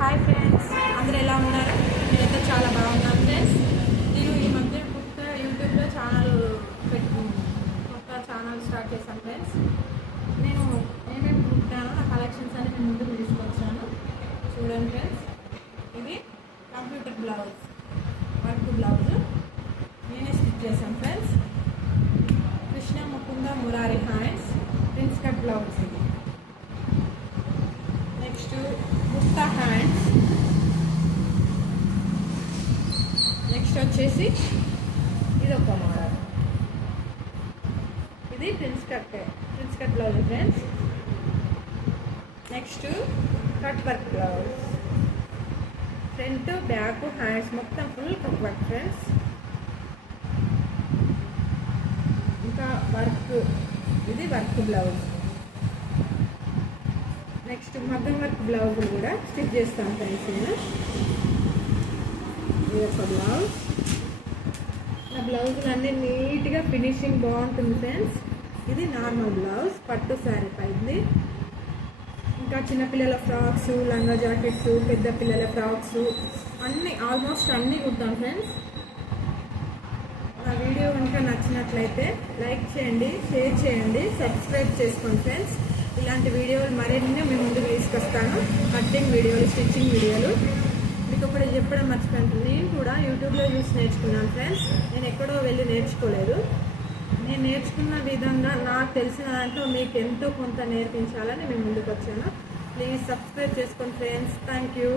Hi friends అందరూ ఎలా ఉన్నారు? నేనైతే చాలా బాగున్నాను ఫ్రెండ్స్ నేను ఈ మధ్య కొత్త యూట్యూబ్లో ఛానల్ పెట్టు కొత్త ఛానల్ స్టార్ట్ చేశాను ఫ్రెండ్స్ నేను ఏమేమి కుట్టాను నా కలెక్షన్స్ అని నేను ముందుకు తీసుకొచ్చాను. చూడండి ఫ్రెండ్స్ ఇది కంప్యూటర్ బ్లౌజ్ వర్క్ బ్లౌజ్ నేనే స్టిచ్ చేశాను friends Krishna Mukunda Murari hands prince cut blouse ఇది. నెక్స్ట్ ముక్తా హ్యాండ్స్ నెక్స్ట్ వచ్చేసి ఇది ఒక మోడల్. ఇది prince cut prince cut blouse friends next cut work blouse front back hands మొత్తం full cut work friends ఇంకా work ఇది work blouse next మగ్గం work blouse కూడా స్టిచ్ చేస్తాం ఫ్రెండ్స్ నేను. ఇది ఒక బ్లౌజ్. నా బ్లౌజులు అన్నీ నీట్గా ఫినిషింగ్ బాగుంటుంది ఫ్రెండ్స్. ఇది నార్మల్ బ్లౌజ్ పట్టు శారీ పైంది. ఇంకా చిన్నపిల్లల ఫ్రాక్స్ లంగా జాకెట్స్ పెద్ద పిల్లల ఫ్రాక్స్ అన్నీ ఆల్మోస్ట్ అన్నీ కుడతాం ఫ్రెండ్స్. నా వీడియో కనుక నచ్చినట్లయితే లైక్ చేయండి షేర్ చేయండి సబ్స్క్రైబ్ చేసుకోండి ఫ్రెండ్స్. ఇలాంటి వీడియోలు మరిన్ని మీ ముందుకు తీసుకొస్తాను. కటింగ్ వీడియోలు స్టిచ్చింగ్ వీడియోలు. మీకు ఒకటి చెప్పడం మర్చిపోయాను. నేను కూడా యూట్యూబ్లో చూసి నేర్చుకున్నాను ఫ్రెండ్స్. నేను ఎక్కడో వెళ్ళి నేర్చుకోలేదు. నేను నేర్చుకున్న విధంగా నాకు తెలిసిన దాంట్లో మీకు ఎంతో కొంత నేర్పించాలని మేము ముందుకు వచ్చాను. ప్లీజ్ సబ్స్క్రైబ్ చేసుకోండి ఫ్రెండ్స్. Thank you.